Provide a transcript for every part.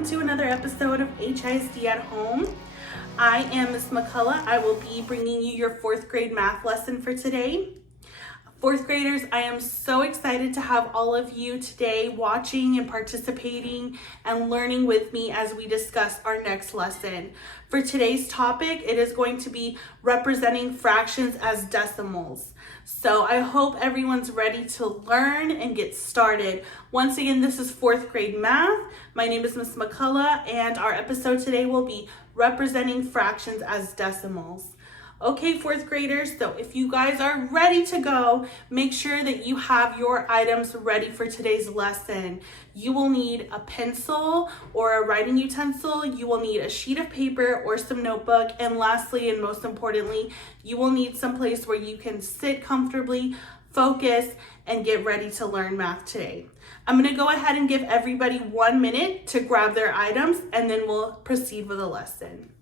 welcome to another episode of HISD at Home. I am Miss McCullough. I will be bringing you your 4th grade math lesson for today. 4th graders, I am so excited to have all of you today watching and participating and learning with me as we discuss our next lesson. For today's topic, it is going to be representing fractions as decimals. So I hope everyone's ready to learn and get started. Once again, this is 4th grade math. My name is Miss McCullough, and our episode today will be representing fractions as decimals. Okay, 4th graders, so if you guys are ready to go, make sure that you have your items ready for today's lesson. You will need a pencil or a writing utensil. You will need a sheet of paper or some notebook. And lastly, and most importantly, you will need some place where you can sit comfortably, focus, and get ready to learn math today. I'm gonna go ahead and give everybody 1 minute to grab their items, and then we'll proceed with the lesson.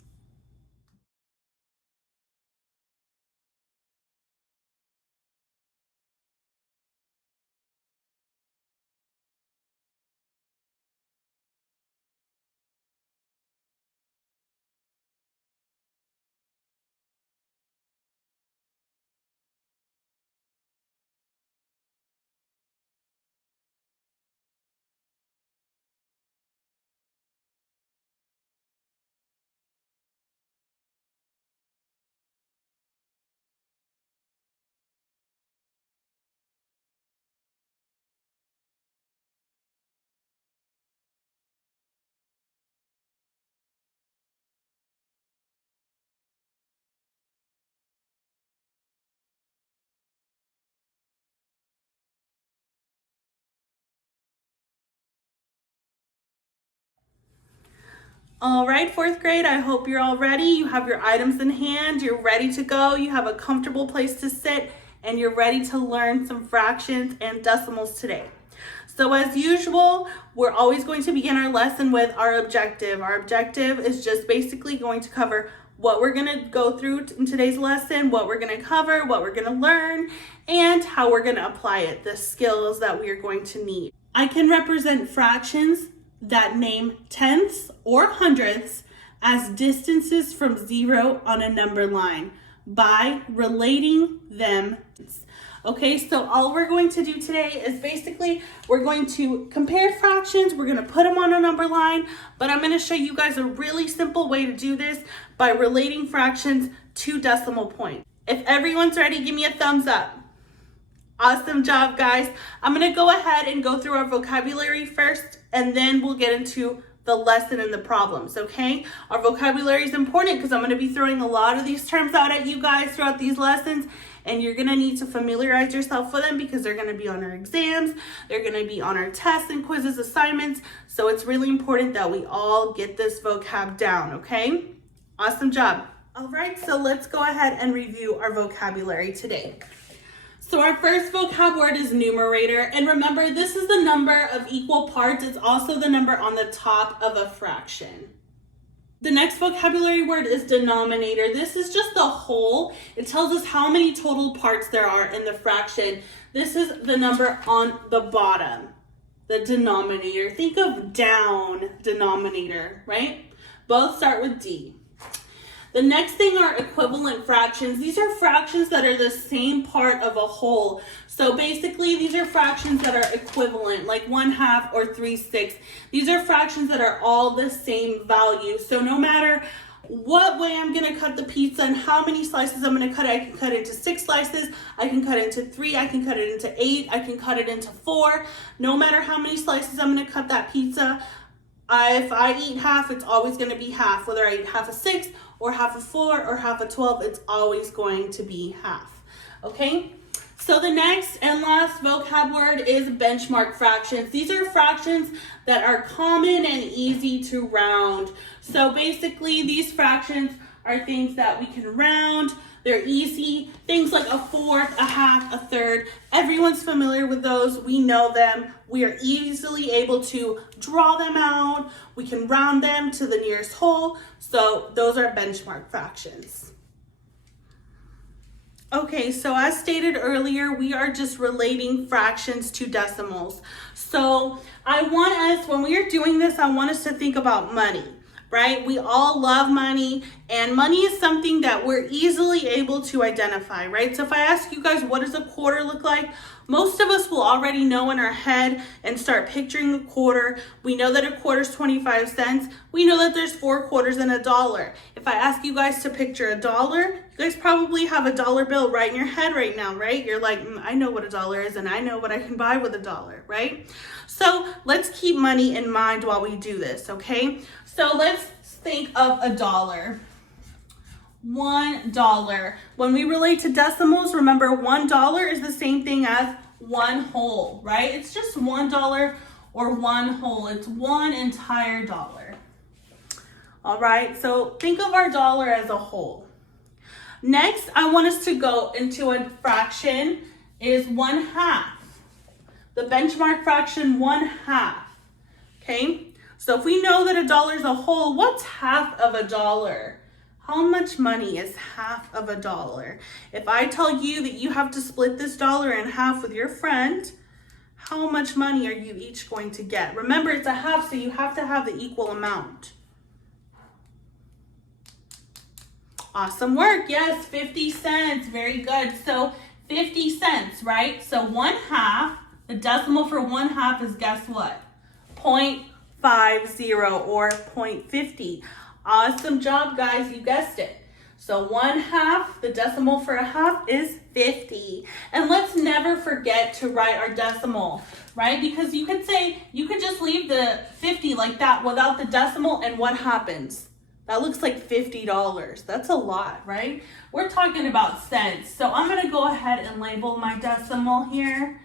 All right, 4th grade, I hope you're all ready. You have your items in hand, you're ready to go, you have a comfortable place to sit, and you're ready to learn some fractions and decimals today. So as usual, we're always going to begin our lesson with our objective. Our objective is just basically going to cover what we're gonna go through in today's lesson, what we're gonna cover, what we're gonna learn, and how we're gonna apply it, the skills that we are going to need. I can represent fractions that name tenths or hundredths as distances from 0 on a number line by relating them. Okay, so all we're going to do today is basically we're going to compare fractions, we're going to put them on a number line, but I'm going to show you guys a really simple way to do this by relating fractions to decimal points. If everyone's ready, give me a thumbs up. Awesome job, guys. I'm going to go ahead and go through our vocabulary first, and then we'll get into the lesson and the problems, okay? Our vocabulary is important because I'm going to be throwing a lot of these terms out at you guys throughout these lessons, and you're going to need to familiarize yourself with them because they're going to be on our exams, they're going to be on our tests and quizzes, assignments, so it's really important that we all get this vocab down, okay? Awesome job. All right, so let's go ahead and review our vocabulary today. So our first vocab word is numerator, and remember, this is the number of equal parts. It's also the number on the top of a fraction. The next vocabulary word is denominator. This is just the whole. It tells us how many total parts there are in the fraction. This is the number on the bottom, the denominator. Think of down denominator, right? Both start with D. The next thing are equivalent fractions. These are fractions that are the same part of a whole. So basically, these are fractions that are equivalent, like 1/2 or 3/6. These are fractions that are all the same value. So no matter what way I'm gonna cut the pizza and how many slices I'm gonna cut it, I can cut it into 6 slices, I can cut it into 3, I can cut it into 8, I can cut it into 4. No matter how many slices I'm gonna cut that pizza, if I eat half, it's always going to be half. Whether I eat half of 6 or half of 4 or half of 12, it's always going to be half. Okay? So the next and last vocab word is benchmark fractions. These are fractions that are common and easy to round. So basically, these fractions are things that we can round. They're easy. Things like a fourth, a half, a third. Everyone's familiar with those. We know them. We are easily able to draw them out. We can round them to the nearest whole. So those are benchmark fractions. Okay, so as stated earlier, we are just relating fractions to decimals. So I want us, when we are doing this, I want us to think about money, right? We all love money, and money is something that we're easily able to identify, right? So if I ask you guys, what does a quarter look like? Most of us will already know in our head and start picturing a quarter. We know that a quarter is 25 cents. We know that there's 4 quarters and a dollar. If I ask you guys to picture a dollar, you guys probably have a dollar bill right in your head right now, right? You're like, I know what a dollar is and I know what I can buy with a dollar, right? So let's keep money in mind while we do this, okay? So let's think of a dollar. $1. When we relate to decimals, remember $1 is the same thing as 1 whole, right? It's just $1 or 1 whole. It's 1 entire dollar. All right, so think of our dollar as a whole. Next, I want us to go into a fraction is 1/2. The benchmark fraction 1/2, okay? So if we know that a dollar is a whole, what's half of a dollar? How much money is half of a dollar? If I tell you that you have to split this dollar in half with your friend, how much money are you each going to get? Remember, it's a half, so you have to have the equal amount. Awesome work. Yes, 50 cents. Very good. So 50 cents, right? So 1/2, the decimal for 1/2 is, guess what? 0.50 or 0.50. Awesome job, guys. You guessed it. So 1/2, the decimal for a half is 50. And let's never forget to write our decimal, right? Because you could just leave the 50 like that without the decimal, and what happens? That looks like $50. That's a lot, right? We're talking about cents. So I'm going to go ahead and label my decimal here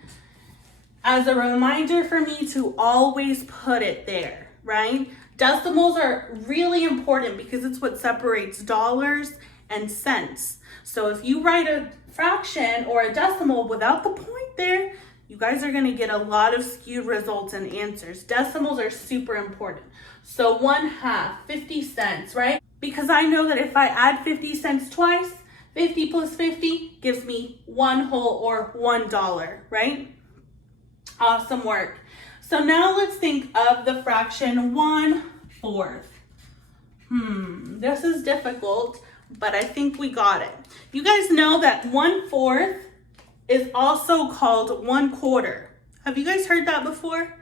as a reminder for me to always put it there, right? Decimals are really important because it's what separates dollars and cents. So if you write a fraction or a decimal without the point there, you guys are going to get a lot of skewed results and answers. Decimals are super important. So 1/2, 50 cents, right? Because I know that if I add 50 cents twice, 50 plus 50 gives me 1 whole or $1, right? Awesome work. So now let's think of the fraction 1/4. This is difficult, but I think we got it. You guys know that 1/4 is also called 1/4. Have you guys heard that before?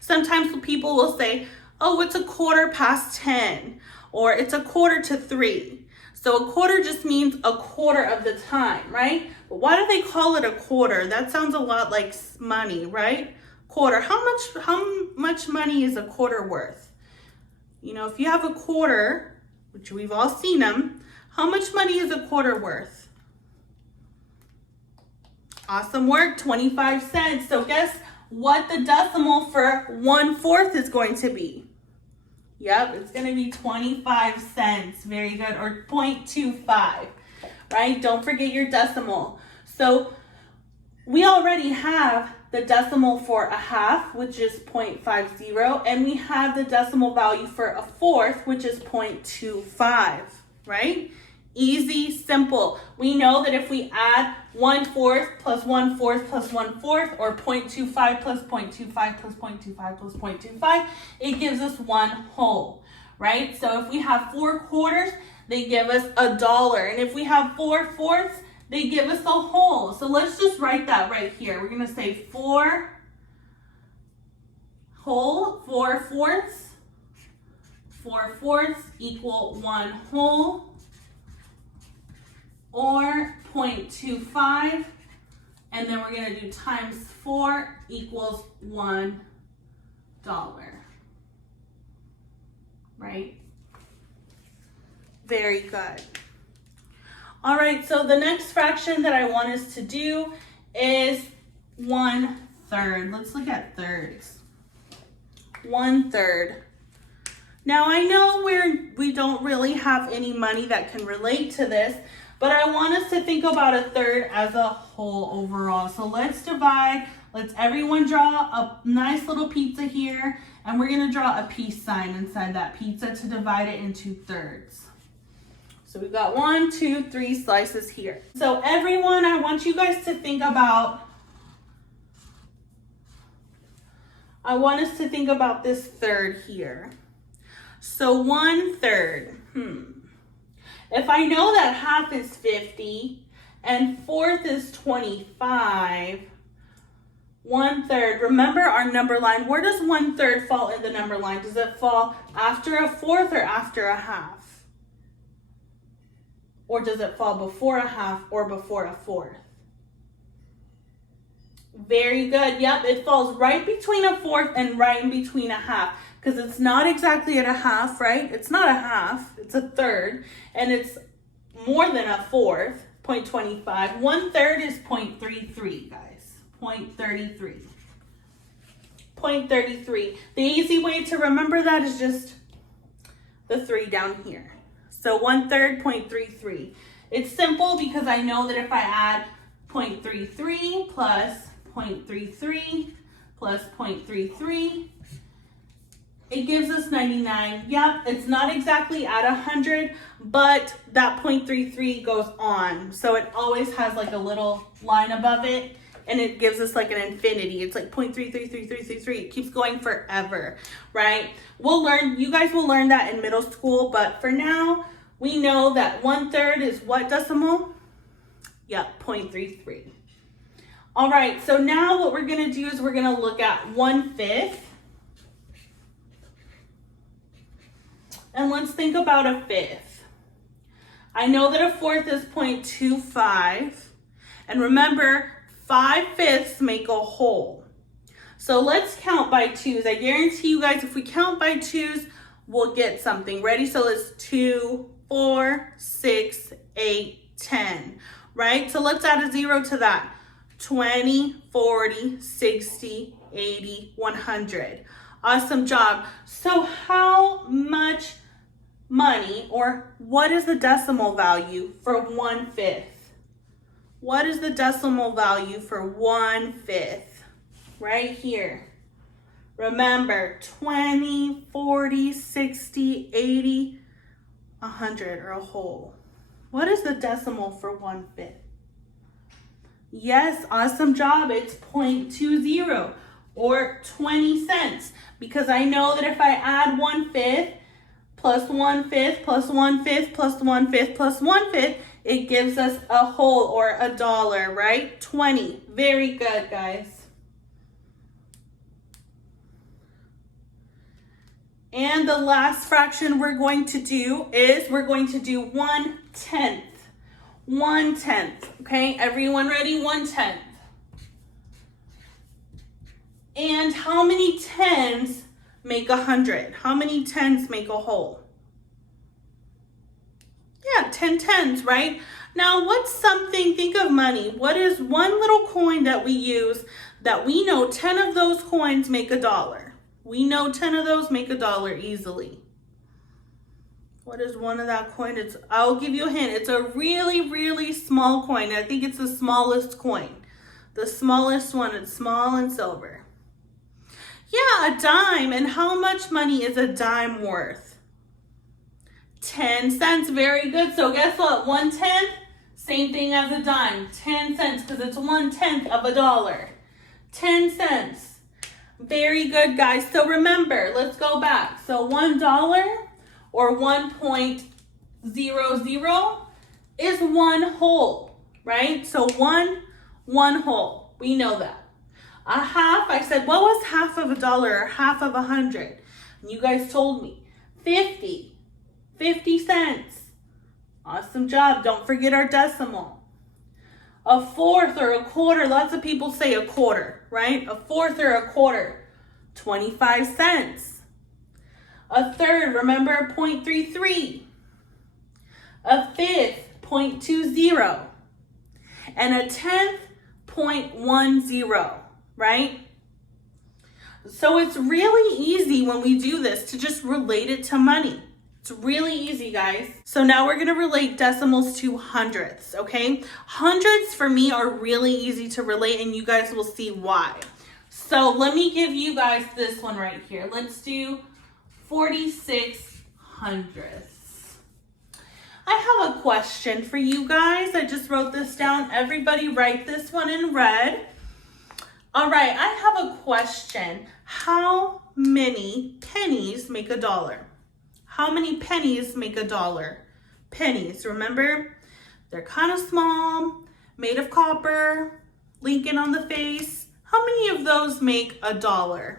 Sometimes people will say, oh, it's 10:15, or it's 2:45. So a quarter just means a quarter of the time, right? But why do they call it a quarter? That sounds a lot like money, right? Quarter. How much money is a quarter worth? You know, if you have a quarter, which we've all seen them, how much money is a quarter worth? Awesome work, 25 cents. So guess what the decimal for 1/4 is going to be? Yep, it's going to be 25 cents. Very good. Or 0.25, right? Don't forget your decimal. So we already have the decimal for a half, which is 0.50, and we have the decimal value for a fourth, which is 0.25, right? Easy, simple. We know that if we add 1/4 plus 1/4 plus 1/4, or 0.25 plus 0.25 plus 0.25 plus 0.25, it gives us 1 whole, right? So if we have 4 quarters, they give us $1. And if we have 4 fourths, they give us a whole. So let's just write that right here. We're going to say 4 whole, 4 fourths. 4 fourths equal 1 whole, or 0.25, and then we're going to do times 4 equals $1, right? Very good. All right, so the next fraction that I want us to do is 1/3. Let's look at thirds. 1/3. Now I know we don't really have any money that can relate to this, but I want us to think about a third as a whole overall. So let's divide. Let's everyone draw a nice little pizza here, and we're going to draw a peace sign inside that pizza to divide it into thirds. So we've got 1, 2, 3 slices here. So everyone, I want you guys to think about, I want us to think about this third here. So 1/3. If I know that half is 50 and 1/4 is 25, 1/3, remember our number line, where does 1/3 fall in the number line? Does it fall after a 1/4 or after a half? Or does it fall before a half or before a 1/4? Very good. Yep, it falls right between a 1/4 and right in between a half, because it's not exactly at a half, right? It's not a half, it's a 1/3, and it's more than a 1/4, 0.25. 1/3 is 0.33, guys, 0.33. 0.33. The easy way to remember that is just the 3 down here. So 1/3, 0.33. It's simple because I know that if I add 0.33 plus 0.33 plus 0.33, it gives us 99. Yep, it's not exactly at 100, but that 0.33 goes on. So it always has like a little line above it, and it gives us like an infinity. It's like 0.333333. It keeps going forever, right? We'll learn, you guys will learn that in middle school, but for now, we know that 1/3 is what decimal? Yep, 0.33. All right, so now what we're gonna do is we're gonna look at 1/5. And let's think about a 1/5. I know that a 1/4 is 0.25. And remember, 5/5 make a whole. So let's count by 2s. I guarantee you guys, if we count by 2s, we'll get something. Ready? So let's 2, 4, 6, 8, 10, right? So let's add a 0 to that. 20, 40, 60, 80, 100. Awesome job. So how much money, or what is the decimal value for 1/5? What is the decimal value for 1/5? Right here. Remember, 20, 40, 60, 80, 100, or a whole. What is the decimal for 1/5? Yes, awesome job. It's 0.20 or 20 cents, because I know that if I add 1/5 plus 1/5 plus 1/5 plus 1/5 plus 1/5, it gives us a whole, or a dollar, right? 20. Very good, guys. And the last fraction we're going to do is we're going to do 1/10. 1/10. Okay, everyone ready? 1/10. And how many 10s make 100? How many 10s make a whole? Yeah, 10 10s, right? Now, what's something, think of money. What is one little coin that we use that we know 10 of those coins make $1? We know 10 of those make $1 easily. What is one of that coin? I'll give you a hint. It's a really, really small coin. I think it's the smallest coin. The smallest one. It's small and silver. Yeah, a dime. And how much money is a dime worth? 10 cents. Very good. So guess what? 1/10, same thing as a dime. 10 cents, because it's 1/10 of $1. 10 cents. Very good, guys. So remember, let's go back. So $1 or 1.00 is 1 whole, right? So one whole. We know that. A half, I said, what was half of $1 or half of 100? And you guys told me 50 cents. Awesome job. Don't forget our decimal. A 1/4 or a 1/4, lots of people say a 1/4, right? A 1/4 or a 1/4, 25 cents. A 1/3, remember, 0.33. A 1/5, 0.20. And a 1/10, 0.10, right? So it's really easy when we do this to just relate it to money. It's really easy, guys. So now we're gonna relate decimals to hundredths, okay? Hundredths for me are really easy to relate, and you guys will see why. So let me give you guys this one right here. Let's do 46 hundredths. I have a question for you guys. I just wrote this down. Everybody write this one in red. All right, I have a question. How many pennies make $1? How many pennies make $1? Pennies, remember? They're kind of small, made of copper, Lincoln on the face. How many of those make $1?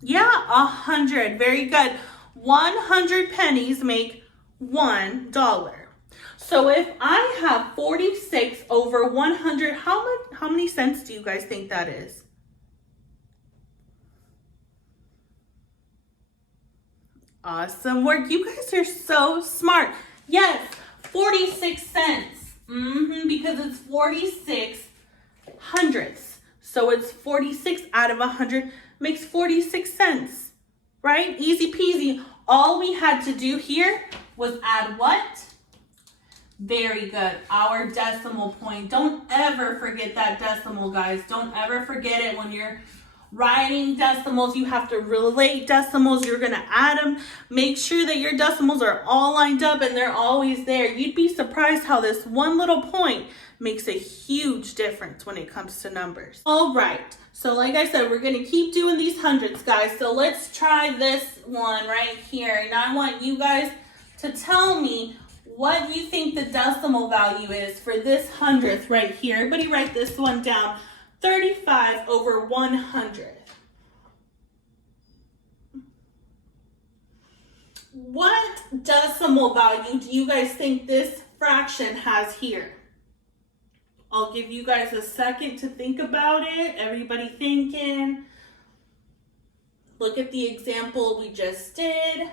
Yeah, 100. Very good. 100 pennies make $1. So if I have 46 over 100, how many cents do you guys think that is? Awesome work. You guys are so smart. Yes, 46 cents. Because it's 46 hundredths. So it's 46 out of 100 makes 46 cents, right? Easy peasy. All we had to do here was add what? Very good. Our decimal point. Don't ever forget that decimal, guys. Don't ever forget it when you're writing decimals. You have to relate decimals. You're going to add them. Make sure that your decimals are all lined up and they're always there. You'd be surprised how this one little point makes a huge difference when it comes to numbers. All right. So like I said, we're going to keep doing these hundreds, guys. So let's try this one right here. And I want you guys to tell me what you think the decimal value is for this hundredth right here. Everybody write this one down. 35 over 100. What decimal value do you guys think this fraction has here? I'll give you guys a second to think about it. Everybody thinking. Look at the example we just did.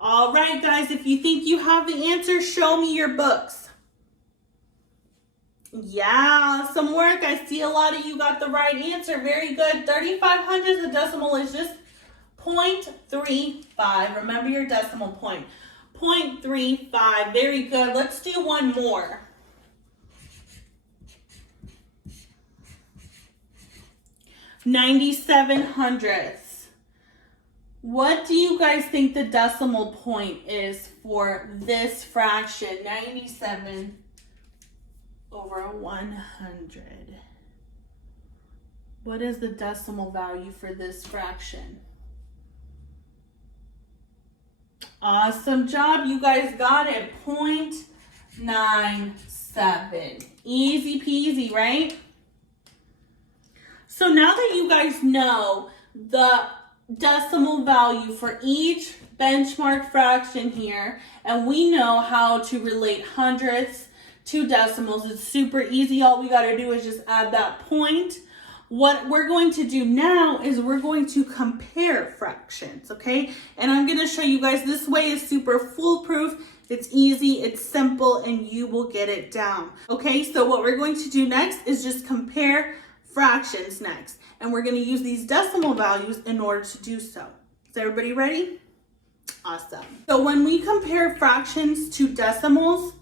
All right, guys, if you think you have the answer, show me your books. Yeah, some work. I see a lot of you got the right answer. Very good. 3,500, the decimal is just 0.35. Remember your decimal point. 0.35. Very good. Let's do one more. 97 hundredths. What do you guys think the decimal point is for this fraction? 97 over 100. What is the decimal value for this fraction? Awesome job. You guys got it. 0.97. Easy peasy, right? So now that you guys know the decimal value for each benchmark fraction here, and we know how to relate hundredths to decimals, it's super easy. All we got to do is just add that point. What we're going to do now is we're going to compare fractions, okay? And I'm going to show you guys, this way is super foolproof. It's easy, it's simple, and you will get it down. Okay, so what we're going to do next is just compare fractions next. And we're going to use these decimal values in order to do so. Is everybody ready? Awesome. So when we compare fractions to decimals,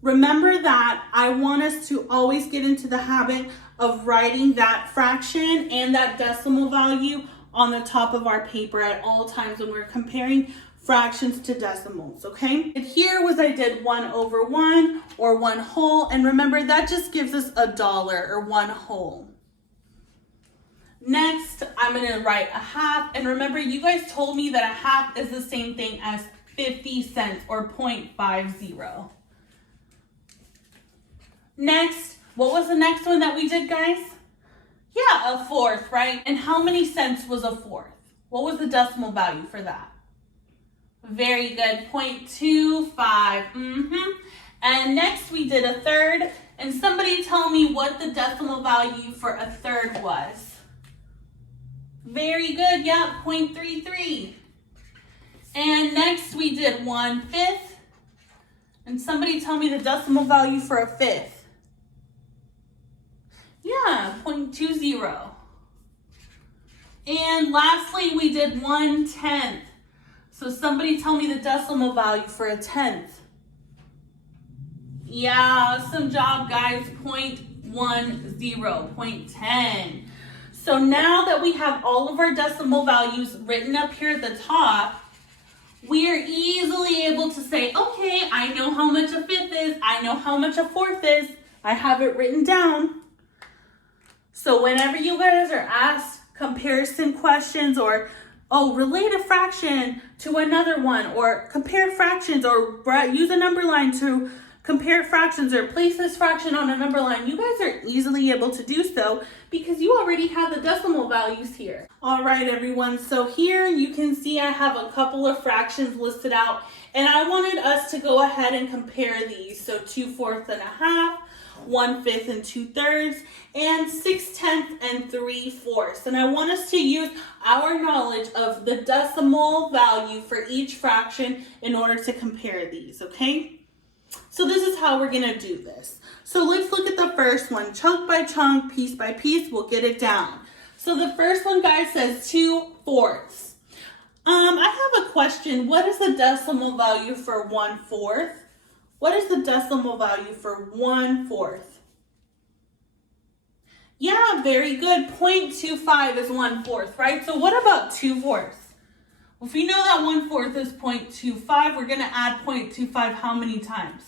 remember that I want us to always get into the habit of writing that fraction and that decimal value on the top of our paper at all times when we're comparing fractions to decimals, okay? And here was I did 1 over 1 or 1 whole, and remember that just gives us $1 or 1 whole. Next, I'm gonna write a half, and remember you guys told me that a half is the same thing as 50 cents or 0.50. Next, what was the next one that we did, guys? Yeah, a fourth, right? And how many cents was a fourth? What was the decimal value for that? Very good, 0.25. And next we did a third, and somebody tell me what the decimal value for a third was. Very good, yeah, 0.33. And next we did 1/5, and somebody tell me the decimal value for a fifth. Yeah, 0.20. And lastly, we did 1/10. So somebody tell me the decimal value for a tenth. Yeah, awesome job, guys. 0.10, 0.10. So now that we have all of our decimal values written up here at the top, we are easily able to say, okay, I know how much a fifth is. I know how much a fourth is. I have it written down. So whenever you guys are asked comparison questions or, oh, relate a fraction to another one, or compare fractions, or use a number line to compare fractions, or place this fraction on a number line, you guys are easily able to do so because you already have the decimal values here. All right, everyone. So here you can see I have a couple of fractions listed out, and I wanted us to go ahead and compare these. So 2/4 and a half, 1/5 and 2/3, and 6/10 and 3/4. And I want us to use our knowledge of the decimal value for each fraction in order to compare these, okay? So this is how we're gonna do this. So let's look at the first one, chunk by chunk, piece by piece, we'll get it down. So the first one, guys, says 2/4. I have a question. What is the decimal value for 1/4? What is the decimal value for 1/4? Yeah, very good. 0.25 is 1/4, right? So what about 2/4? Well, if we know that 1/4 is 0.25, we're gonna add 0.25 how many times?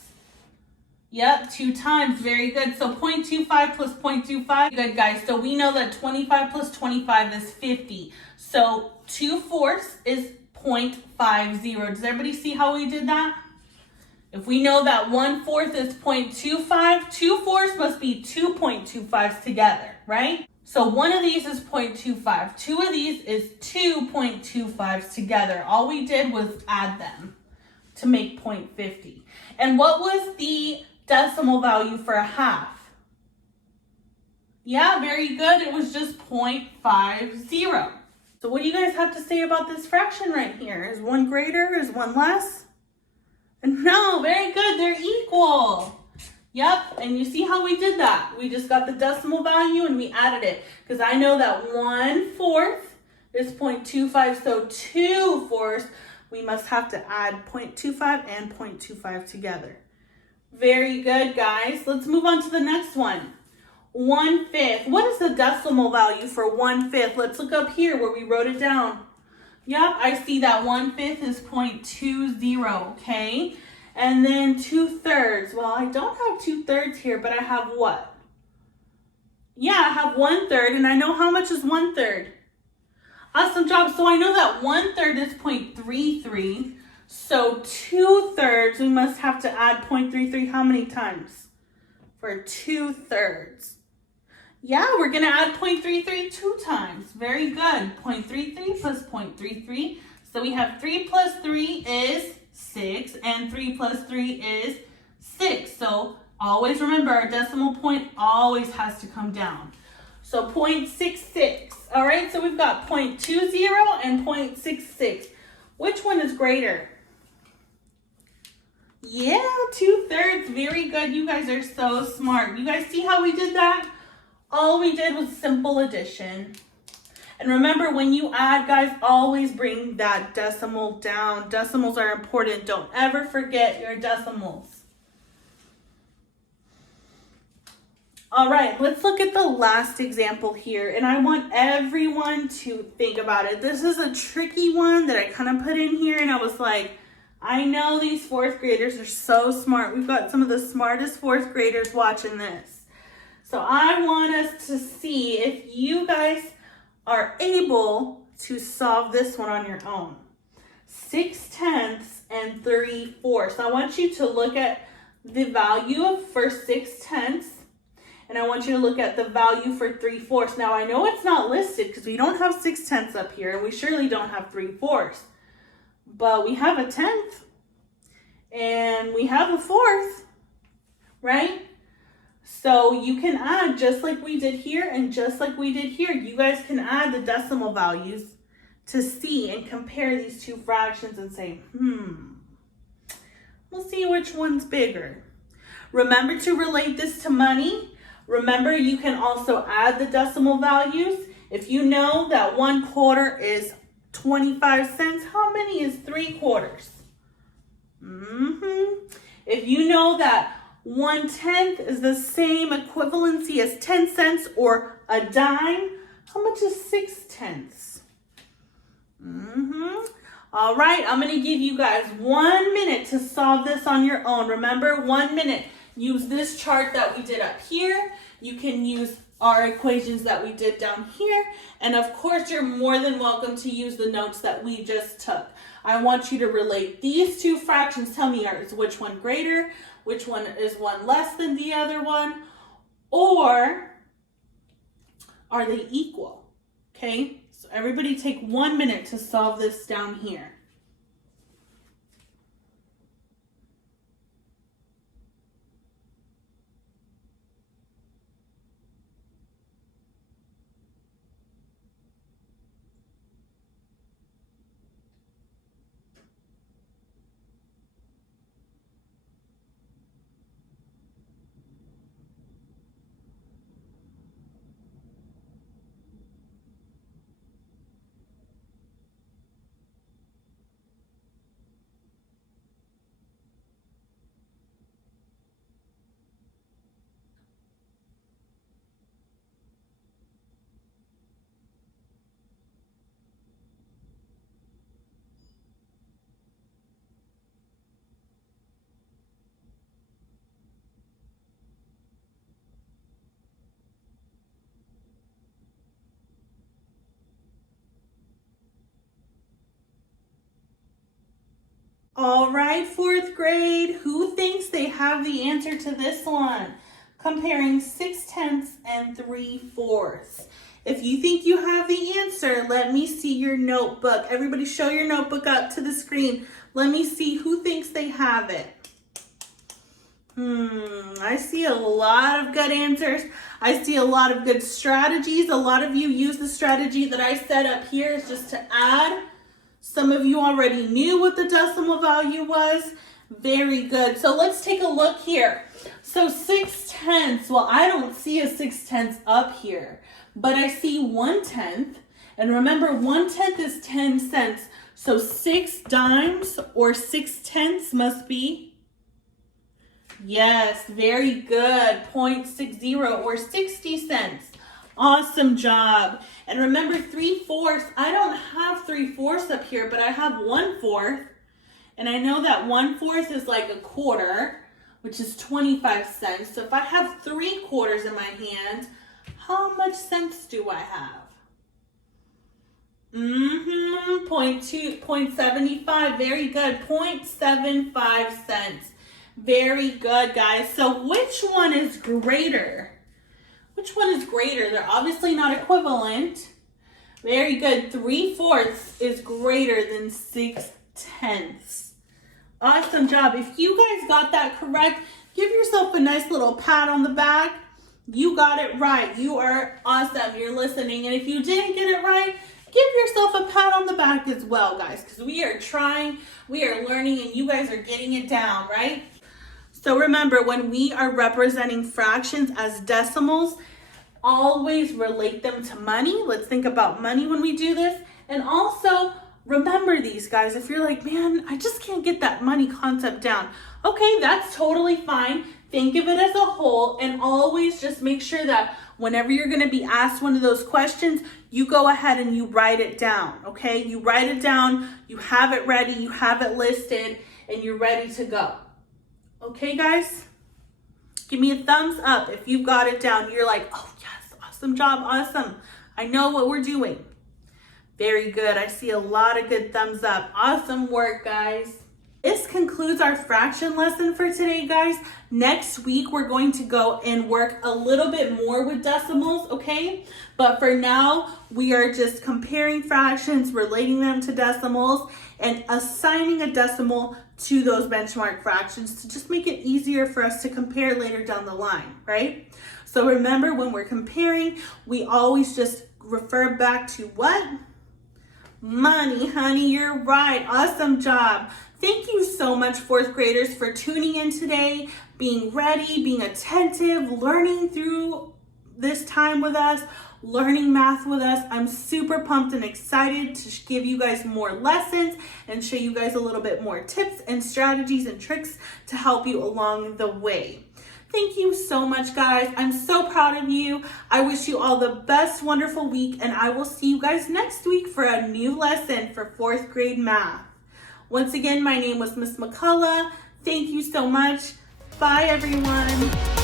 Yep, 2 times, very good. So 0.25 plus 0.25, good guys. So we know that 25 plus 25 is 50. So 2/4 is 0.50. Does everybody see how we did that? If we know that 1/4 is 0.25, 2/4 must be 2.25s together, right? So one of these is 0.25. Two of these is 2.25s together. All we did was add them to make 0.50. And what was the decimal value for a half? Yeah, very good. It was just 0.50. So what do you guys have to say about this fraction right here? Is one greater? Is one less? No, very good. They're equal. Yep, and you see how we did that? We just got the decimal value and we added it. Because I know that 1/4 is 0.25, so 2/4, we must have to add 0.25 and 0.25 together. Very good, guys. Let's move on to the next one. 1/5. What is the decimal value for 1/5? Let's look up here where we wrote it down. Yep, I see that 1/5 is 0.20, okay? And then 2/3. Well, I don't have 2/3 here, but I have what? Yeah, I have 1/3, and I know how much is 1/3. Awesome job. So I know that 1/3 is 0.33. So 2/3, we must have to add 0.33 how many times? For 2/3. Yeah, we're going to add 0.33 2 times. Very good. 0.33 plus 0.33. So we have 3 plus 3 is 6, and 3 plus 3 is 6. So always remember, our decimal point always has to come down. So 0.66. All right, so we've got 0.20 and 0.66. Which one is greater? Yeah, 2/3. Very good. You guys are so smart. You guys see how we did that? All we did was simple addition. And remember, when you add, guys, always bring that decimal down. Decimals are important. Don't ever forget your decimals. All right, let's look at the last example here. And I want everyone to think about it. This is a tricky one that I kind of put in here. And I was like, I know these 4th graders are so smart. We've got some of the smartest 4th graders watching this. So I want us to see if you guys are able to solve this one on your own. 6/10 and 3/4. I want you to look at the value for 6/10, and I want you to look at the value for 3/4. Now I know it's not listed because we don't have 6/10 up here, and we surely don't have 3/4. But we have a 10th, and we have a 4th, right? So you can add just like we did here and just like we did here. You guys can add the decimal values to see and compare these two fractions and say, we'll see which one's bigger. Remember to relate this to money. Remember, you can also add the decimal values. If you know that 1/4 is 25 cents, how many is 3/4? If you know that 1/10 is the same equivalency as 10 cents or a dime, how much is 6/10? All right, I'm gonna give you guys 1 minute to solve this on your own. Remember, 1 minute. Use this chart that we did up here. You can use our equations that we did down here. And of course, you're more than welcome to use the notes that we just took. I want you to relate these two fractions. Tell me, is which one greater? Which one is one less than the other one? Or are they equal? Okay, so everybody take 1 minute to solve this down here. All right, fourth grade, who thinks they have the answer to this one? Comparing 6/10 and 3/4. If you think you have the answer, let me see your notebook. Everybody show your notebook up to the screen. Let me see who thinks they have it. I see a lot of good answers. I see a lot of good strategies. A lot of you use the strategy that I set up here is just to add. Some of you already knew what the decimal value was. Very good. So let's take a look here. So 6/10, well, I don't see a 6/10 up here, but I see 1/10. And remember, 1/10 is 10 cents. So 6 dimes or 6/10 must be, yes, very good, 0.60 or 60 cents. Awesome job. And remember 3/4, I don't have 3/4 up here, but I have 1/4. And I know that 1/4 is like a quarter, which is 25 cents. So if I have 3/4 in my hand, how much cents do I have? 0.75, very good, 0.75 cents. Very good, guys. So which one is greater? Which one is greater? They're obviously not equivalent. Very good. 3/4 is greater than 6/10. Awesome job. If you guys got that correct, give yourself a nice little pat on the back. You got it right. You are awesome. You're listening. And if you didn't get it right, give yourself a pat on the back as well, guys, because we are trying, we are learning, and you guys are getting it down, right? So remember, when we are representing fractions as decimals, always relate them to money. Let's think about money when we do this. And also, remember these, guys. If you're like, man, I just can't get that money concept down. Okay, that's totally fine. Think of it as a whole, and always just make sure that whenever you're going to be asked one of those questions, you go ahead and you write it down, okay? You write it down, you have it ready, you have it listed, and you're ready to go. Okay, guys? Give me a thumbs up if you've got it down. You're like, oh, yes, awesome job, awesome. I know what we're doing. Very good. I see a lot of good thumbs up. Awesome work, guys. This concludes our fraction lesson for today, guys. Next week, we're going to go and work a little bit more with decimals, okay? But for now, we are just comparing fractions, relating them to decimals, and assigning a decimal to those benchmark fractions to just make it easier for us to compare later down the line, right? So remember, when we're comparing, we always just refer back to what? Money, honey, you're right. Awesome job. Thank you so much, fourth graders, for tuning in today, being ready, being attentive, learning through this time with us, learning math with us. I'm super pumped and excited to give you guys more lessons and show you guys a little bit more tips and strategies and tricks to help you along the way. Thank you so much, guys. I'm so proud of you. I wish you all the best, wonderful week, and I will see you guys next week for a new lesson for 4th grade math. Once again, my name was Miss McCullough. Thank you so much. Bye, everyone.